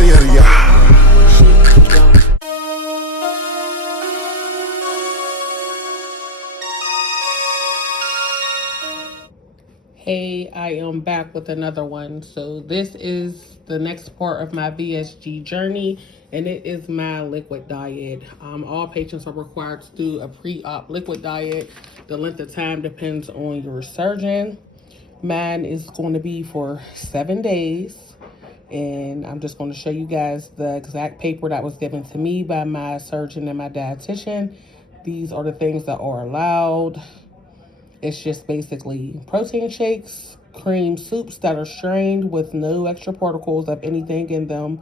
out of here, y'all. Hey, I am back with another one. So this is the next part of my VSG journey, and it is my liquid diet. All patients are required to do a pre-op liquid diet. The length of time depends on your surgeon. Mine is going to be for 7 days, and I'm just going to show you guys the exact paper that was given to me by my surgeon and my dietitian. These are the things that are allowed. It's just basically protein shakes, cream soups that are strained with no extra particles of anything in them,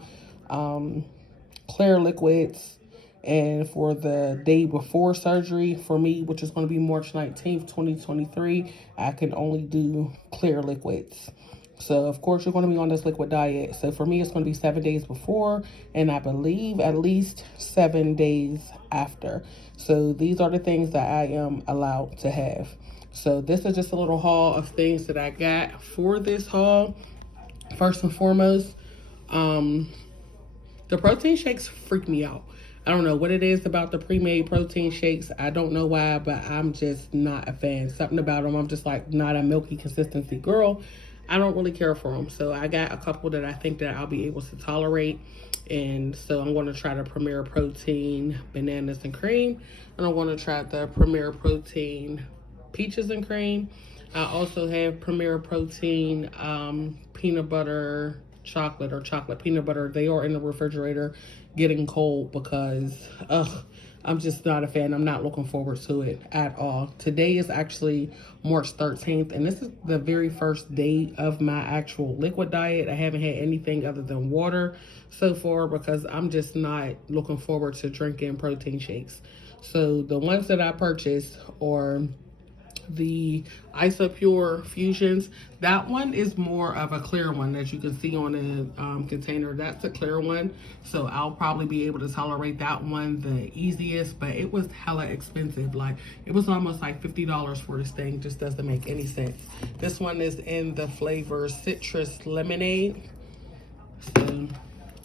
clear liquids, and for the day before surgery, for me, which is going to be March 19th, 2023, I can only do clear liquids. So, of course, you're going to be on this liquid diet. So, for me, it's going to be 7 days before, and I believe at least 7 days after. So, these are the things that I am allowed to have. So, this is just a little haul of things that I got for this haul. First and foremost, the protein shakes freak me out. I don't know what it is about the pre-made protein shakes. I don't know why, but I'm just not a fan. Something about them, I'm just like not a milky consistency girl. I don't really care for them. So I got a couple that I think that I'll be able to tolerate. And so I'm going to try the Premier Protein Bananas and Cream. And I'm going to try the Premier Protein Peaches and Cream. I also have Premier Protein Peanut Butter Chocolate or Chocolate Peanut Butter. They are in the refrigerator getting cold because I'm just not a fan. I'm not looking forward to it at all. Today is actually March 13th, and this is the very first day of my actual liquid diet. I haven't had anything other than water so far because I'm just not looking forward to drinking protein shakes. So the ones that I purchased are the Isopure Fusions. That one is more of a clear one that you can see on the container. That's a clear one, so I'll probably be able to tolerate that one the easiest, but it was hella expensive. Like, it was almost like $50 for this thing. Just doesn't make any sense. This one is in the flavor Citrus Lemonade. So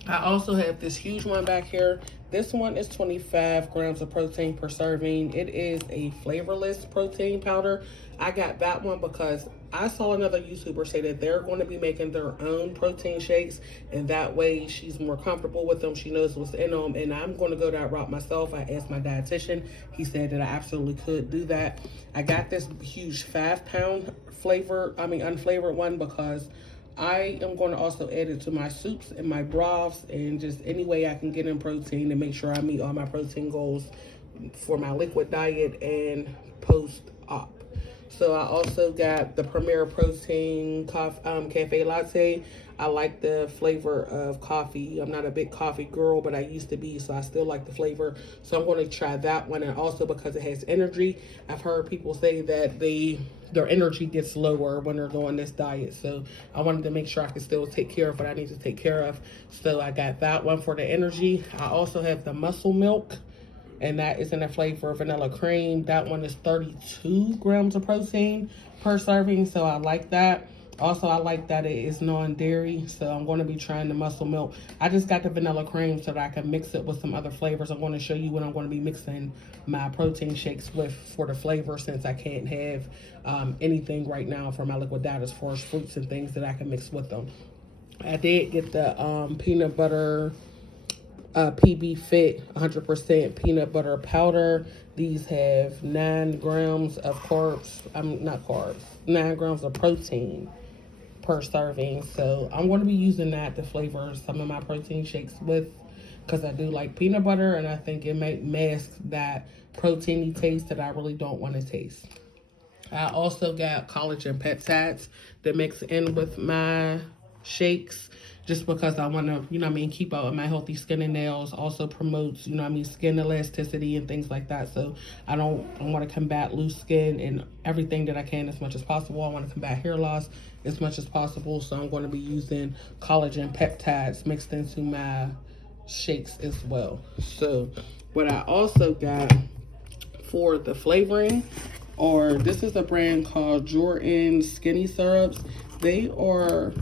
I also have this huge one back here. This one is 25 grams of protein per serving. It is a flavorless protein powder. I got that one because I saw another YouTuber say that they're going to be making their own protein shakes, and that way she's more comfortable with them. She knows what's in them, and I'm going to go that route myself. I asked my dietitian. He said that I absolutely could do that. I got this huge 5-pound unflavored one because I am going to also add it to my soups and my broths and just any way I can get in protein to make sure I meet all my protein goals for my liquid diet and post-op. So I also got the Premier Protein Cafe Latte. I like the flavor of coffee. I'm not a big coffee girl, but I used to be, so I still like the flavor. So I'm going to try that one, and also because it has energy. I've heard people say that their energy gets lower when they're doing this diet. So I wanted to make sure I could still take care of what I need to take care of. So I got that one for the energy. I also have the Muscle Milk, and that is in the flavor of vanilla cream. That one is 32 grams of protein per serving, so I like that. Also, I like that it is non-dairy, so I'm going to be trying the Muscle Milk. I just got the vanilla cream so that I can mix it with some other flavors. I'm going to show you what I'm going to be mixing my protein shakes with for the flavor, since I can't have anything right now for my liquid diet as far as fruits and things that I can mix with them. I did get the peanut butter PB Fit 100% peanut butter powder. These have 9 grams of carbs. 9 grams of protein per serving. So I'm going to be using that to flavor some of my protein shakes with, because I do like peanut butter, and I think it might mask that proteiny taste that I really don't want to taste. I also got collagen peptides that mix in with my shakes, just because I want to, keep out my healthy skin and nails. Also promotes, skin elasticity and things like that. So I want to combat loose skin and everything that I can as much as possible. I want to combat hair loss as much as possible. So I'm going to be using collagen peptides mixed into my shakes as well. So what I also got for the flavoring, this is a brand called Jordan Skinny Syrups. They are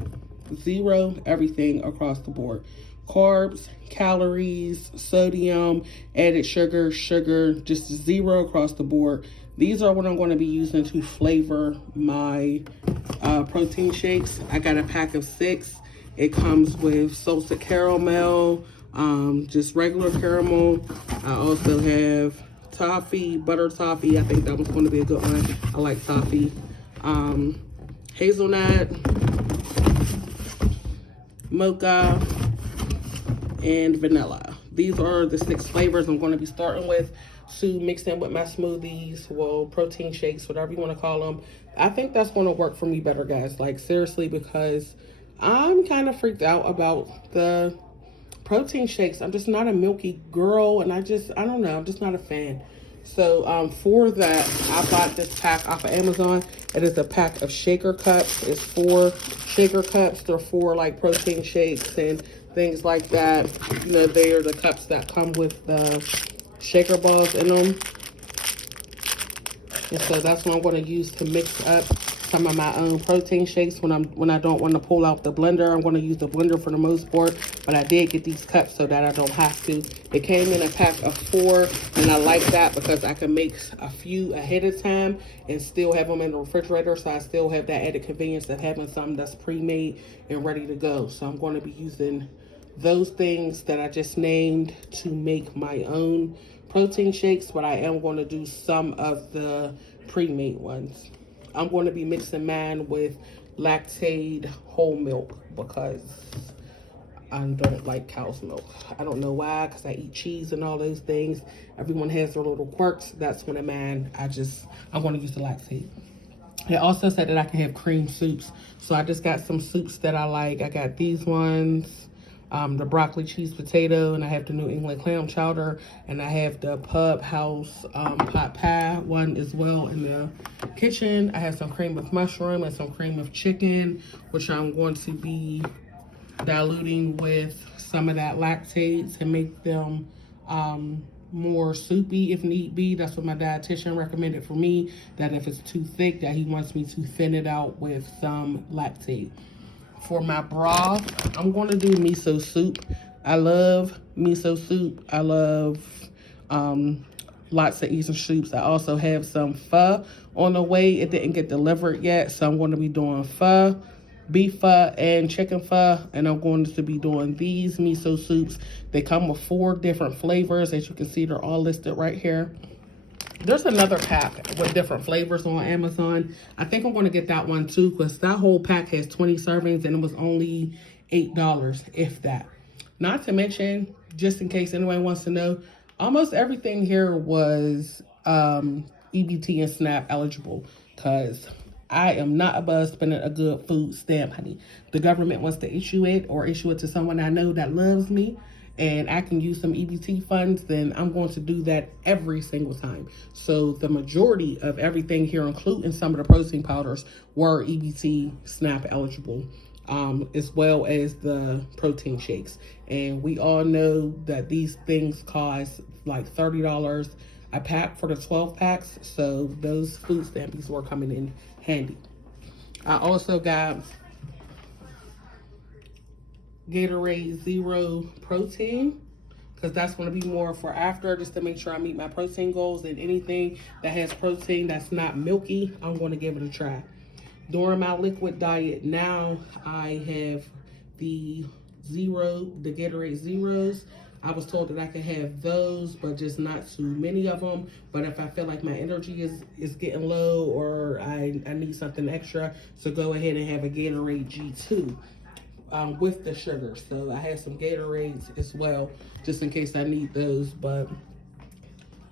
0 everything across the board. carbs, calories, sodium, added sugar, just 0 across the board. These are what I'm going to be using to flavor my protein shakes. I got a pack of 6. It comes with salted caramel, just regular caramel. I also have toffee, butter toffee. I think that was going to be a good one. I like toffee. Hazelnut, mocha, and vanilla. These are the 6 flavors I'm going to be starting with to mix in with my smoothies, well, protein shakes, whatever you want to call them. I think that's going to work for me better, guys. Like, seriously, because I'm kind of freaked out about the protein shakes. I'm just not a milky girl, and I don't know, I'm just not a fan. So for that, I bought this pack off of Amazon. It is a pack of shaker cups. It's 4 shaker cups. They're for like protein shakes and things like that. You know, they are the cups that come with the shaker balls in them. And so that's what I'm going to use to mix up some of my own protein shakes when I don't want to pull out the blender. I'm going to use the blender for the most part, but I did get these cups so that I don't have to. It came in a pack of 4, and I like that because I can make a few ahead of time and still have them in the refrigerator, so I still have that added convenience of having something that's pre-made and ready to go. So I'm going to be using those things that I just named to make my own protein shakes, but I am going to do some of the pre-made ones. I'm going to be mixing mine with lactate whole milk because I don't like cow's milk. I don't know why, because I eat cheese and all those things. Everyone has their little quirks. That's one of mine. I'm going to use the lactate. It also said that I can have cream soups. So I just got some soups that I like. I got these ones. The broccoli cheese potato, and I have the New England clam chowder, and I have the Pub House pot pie one as well in the kitchen. I have some cream of mushroom and some cream of chicken, which I'm going to be diluting with some of that lactate to make them more soupy if need be. That's what my dietitian recommended for me, that if it's too thick, that he wants me to thin it out with some lactate. For my broth, I'm going to do miso soup. I love miso soup. I love lots of Eastern soups. I also have some pho on the way. It didn't get delivered yet, so I'm going to be doing pho, beef pho, and chicken pho. And I'm going to be doing these miso soups. They come with 4 different flavors. As you can see, they're all listed right here. There's another pack with different flavors on Amazon. I think I'm going to get that one too, because that whole pack has 20 servings and it was only $8, if that. Not to mention, just in case anyone wants to know, almost everything here was EBT and SNAP eligible, because I am not above spending a good food stamp, honey. The government wants to issue it or issue it to someone I know that loves me, and I can use some EBT funds, then I'm going to do that every single time. So the majority of everything here, including some of the protein powders, were EBT SNAP eligible, as well as the protein shakes. And we all know that these things cost like $30 a pack for the 12 packs. So those food stampies were coming in handy. I also got Gatorade Zero Protein, because that's going to be more for after, just to make sure I meet my protein goals. And anything that has protein that's not milky, I'm going to give it a try. During my liquid diet now, I have the Gatorade Zeros. I was told that I could have those, but just not too many of them. But if I feel like my energy is getting low, or I need something extra, so go ahead and have a Gatorade G2. With the sugar. So I have some Gatorades as well, just in case I need those. But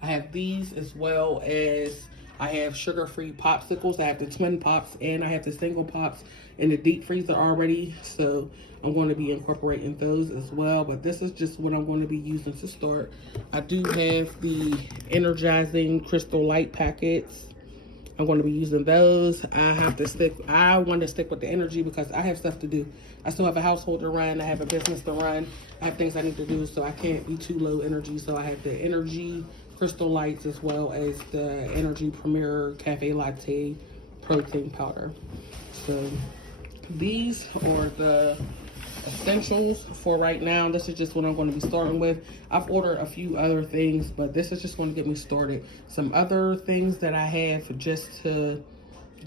I have these, as well as I have sugar-free popsicles. I have the twin pops and I have the single pops in the deep freezer already. So I'm going to be incorporating those as well. But this is just what I'm going to be using to start. I do have the energizing Crystal Light packets. I'm going to be using those. I want to stick with the energy because I have stuff to do. I still have a household to run. I have a business to run. I have things I need to do, so I can't be too low energy. So I have the Energy Crystal Lights, as well as the Energy Premier Cafe Latte protein powder. So these are the essentials for right now. This is just what I'm going to be starting with. I've ordered a few other things, but this is just going to get me started. Some other things that I have just to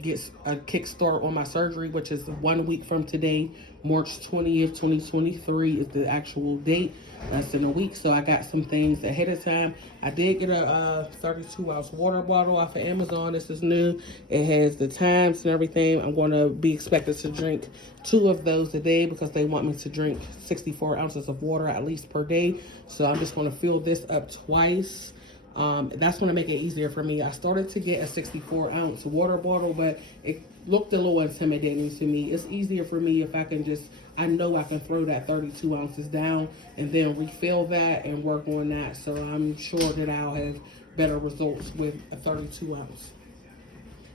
get a kickstart on my surgery, which is 1 week from today. March 20th, 2023 is the actual date. That's in a week, so I got some things ahead of time. I did get a 32-ounce water bottle off of Amazon. This is new. It has the times and everything. I'm going to be expected to drink 2 of those a day because they want me to drink 64 ounces of water at least per day. So I'm just going to fill this up twice. That's going to make it easier for me. I started to get a 64-ounce water bottle, but it looked a little intimidating to me. It's easier for me if I can just, I know I can throw that 32 ounces down and then refill that and work on that. So I'm sure that I'll have better results with a 32 ounce.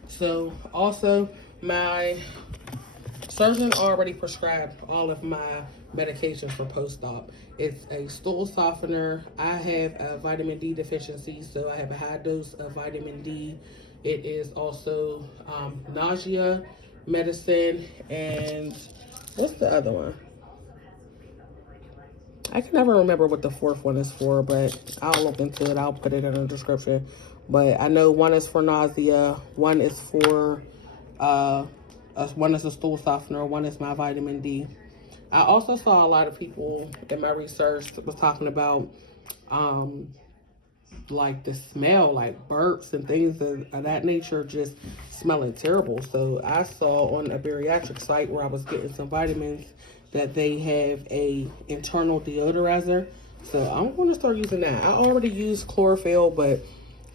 So also my surgeon already prescribed all of my medications for post-op. It's a stool softener. I have a vitamin D deficiency, so I have a high dose of vitamin D. It is also nausea medicine, and what's the other one? I can never remember what the 4th one is for, but I'll look into it. I'll put it in the description. But I know one is for nausea, one is for one is a stool softener, one is my vitamin D. I also saw a lot of people in my research that was talking about like the smell, like burps and things of that nature, just smelling terrible. So I saw on a bariatric site where I was getting some vitamins that they have a internal deodorizer. So I'm going to start using that. I already use chlorophyll, but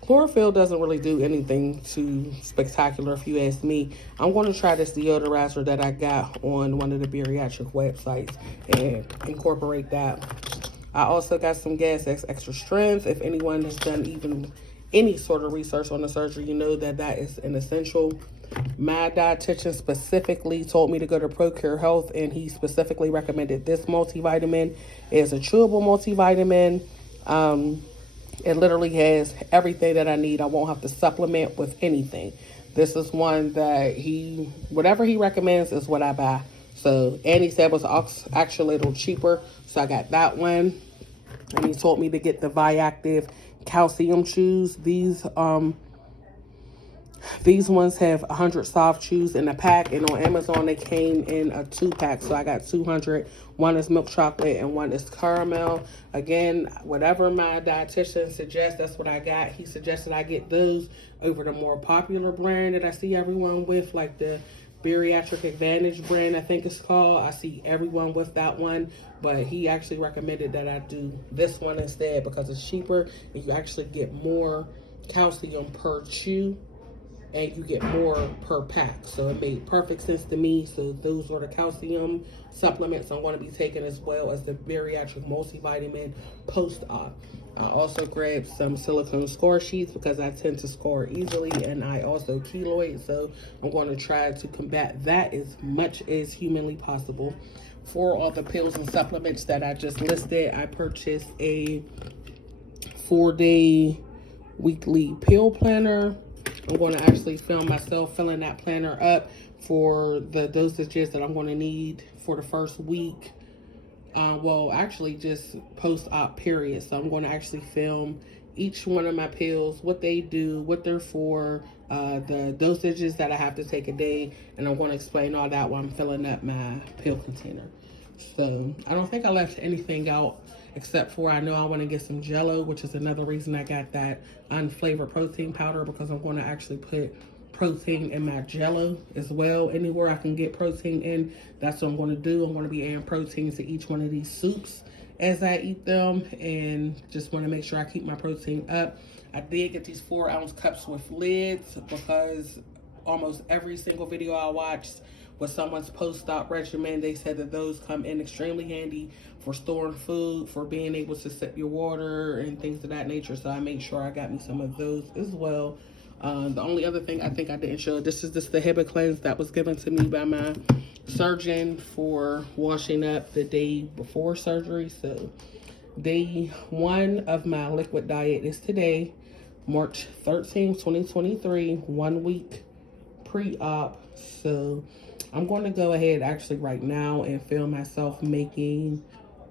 chlorophyll doesn't really do anything too spectacular if you ask me. I'm going to try this deodorizer that I got on one of the bariatric websites and incorporate that. I also got some Gas X Extra Strength. If anyone has done even any sort of research on the surgery, you know that that is an essential. My dietitian specifically told me to go to Procure Health, and he specifically recommended this multivitamin. It's a chewable multivitamin. It literally has everything that I need. I won't have to supplement with anything. This is one that whatever he recommends is what I buy. So, and he said it was actually a little cheaper. So I got that one. And he told me to get the Viactive calcium chews. These ones have 100 soft chews in a pack, and on Amazon they came in a 2-pack, so I got 200. One is milk chocolate and one is caramel. Again, whatever my dietitian suggests, that's what I got. He suggested I get those over the more popular brand that I see everyone with, like the Bariatric Advantage brand, I think it's called. I see everyone with that one, but he actually recommended that I do this one instead because it's cheaper and you actually get more calcium per chew and you get more per pack. So it made perfect sense to me. So those are the calcium supplements I'm going to be taking, as well as the bariatric multivitamin post-op. I also grabbed some silicone score sheets because I tend to score easily, and I also keloid, so I'm going to try to combat that as much as humanly possible. For all the pills and supplements that I just listed, I purchased a 4-day weekly pill planner. I'm going to actually film myself filling that planner up for the dosages that I'm going to need for the first week. Well, actually just post-op period. So I'm going to actually film each one of my pills, what they do, what they're for, the dosages that I have to take a day, and I'm going to explain all that while I'm filling up my pill container. So I don't think I left anything out except for I know I want to get some Jello, which is another reason I got that unflavored protein powder, because I'm going to actually put protein in my Jello as well. Anywhere I can get protein in, that's what I'm going to do. I'm going to be adding protein to each one of these soups as I eat them, and just want to make sure I keep my protein up. I did get these 4-ounce cups with lids because almost every single video I watched with someone's post-op regimen, they said that those come in extremely handy for storing food, for being able to sip your water and things of that nature. So I made sure I got me some of those as well. The only other thing I think I didn't show, this is just the HIPAA cleanse that was given to me by my surgeon for washing up the day before surgery. So day 1 of my liquid diet is today, March 13th, 2023, 1 week pre-op. So I'm going to go ahead actually right now and film myself making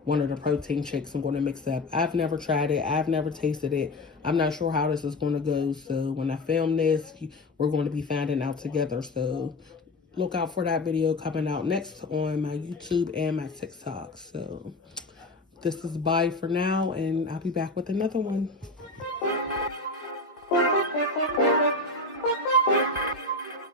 one of the protein shakes I'm going to mix up. I've never tried it. I've never tasted it. I'm not sure how this is going to go. So when I film this, we're going to be finding out together. So look out for that video coming out next on my YouTube and my TikTok. So this is bye for now, and I'll be back with another one.